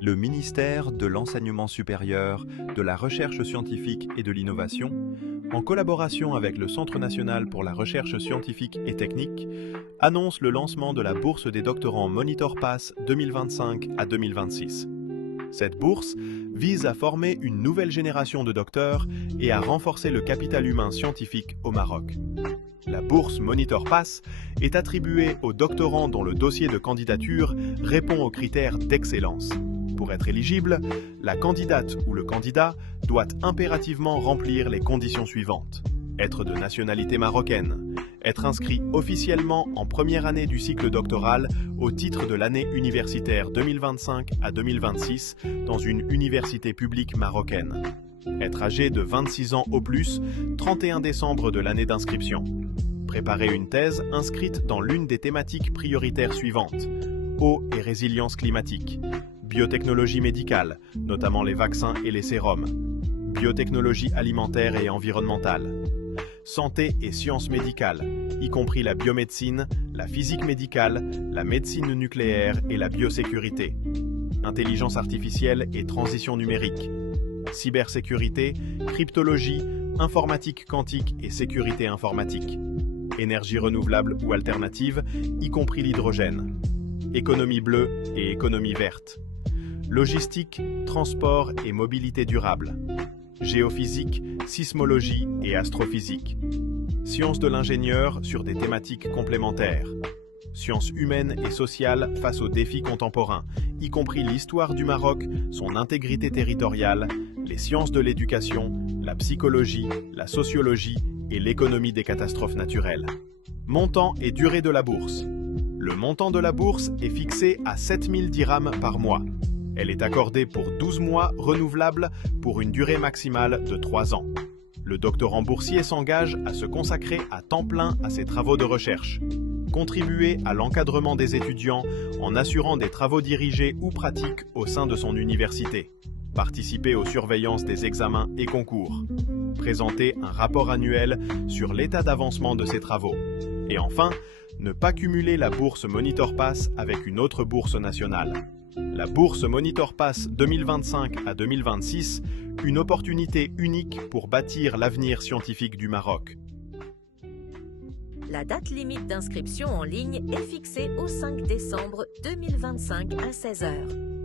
Le ministère de l'Enseignement supérieur, de la Recherche scientifique et de l'Innovation, en collaboration avec le Centre national pour la recherche scientifique et technique, annonce le lancement de la bourse des doctorants Monitor Pass 2025 à 2026. Cette bourse vise à former une nouvelle génération de docteurs et à renforcer le capital humain scientifique au Maroc. La bourse Monitor Pass est attribuée aux doctorants dont le dossier de candidature répond aux critères d'excellence. Pour être éligible, la candidate ou le candidat doit impérativement remplir les conditions suivantes. Être de nationalité marocaine, être inscrit officiellement en première année du cycle doctoral au titre de l'année universitaire 2025 à 2026 dans une université publique marocaine. Être âgé de 26 ans au plus, 31 décembre de l'année d'inscription. Préparer une thèse inscrite dans l'une des thématiques prioritaires suivantes. Eau et résilience climatique. Biotechnologie médicale, notamment les vaccins et les sérums. Biotechnologie alimentaire et environnementale. Santé et sciences médicales, y compris la biomédecine, la physique médicale, la médecine nucléaire et la biosécurité. Intelligence artificielle et transition numérique. Cybersécurité, cryptologie, informatique quantique et sécurité informatique. Énergie renouvelable ou alternative, y compris l'hydrogène. Économie bleue et économie verte. Logistique, transport et mobilité durable. Géophysique, sismologie et astrophysique. Sciences de l'ingénieur sur des thématiques complémentaires. Sciences humaines et sociales face aux défis contemporains, y compris l'histoire du Maroc, son intégrité territoriale, les sciences de l'éducation, la psychologie, la sociologie et l'économie des catastrophes naturelles. Montant et durée de la bourse. Le montant de la bourse est fixé à 7 000 dirhams par mois. Elle est accordée pour 12 mois renouvelables pour une durée maximale de 3 ans. Le doctorant boursier s'engage à se consacrer à temps plein à ses travaux de recherche, contribuer à l'encadrement des étudiants en assurant des travaux dirigés ou pratiques au sein de son université, participer aux surveillances des examens et concours, présenter un rapport annuel sur l'état d'avancement de ses travaux, et enfin, ne pas cumuler la bourse Monitor Pass avec une autre bourse nationale. La bourse Monitor Pass 2025 à 2026, une opportunité unique pour bâtir l'avenir scientifique du Maroc. La date limite d'inscription en ligne est fixée au 5 décembre 2025 à 16 h.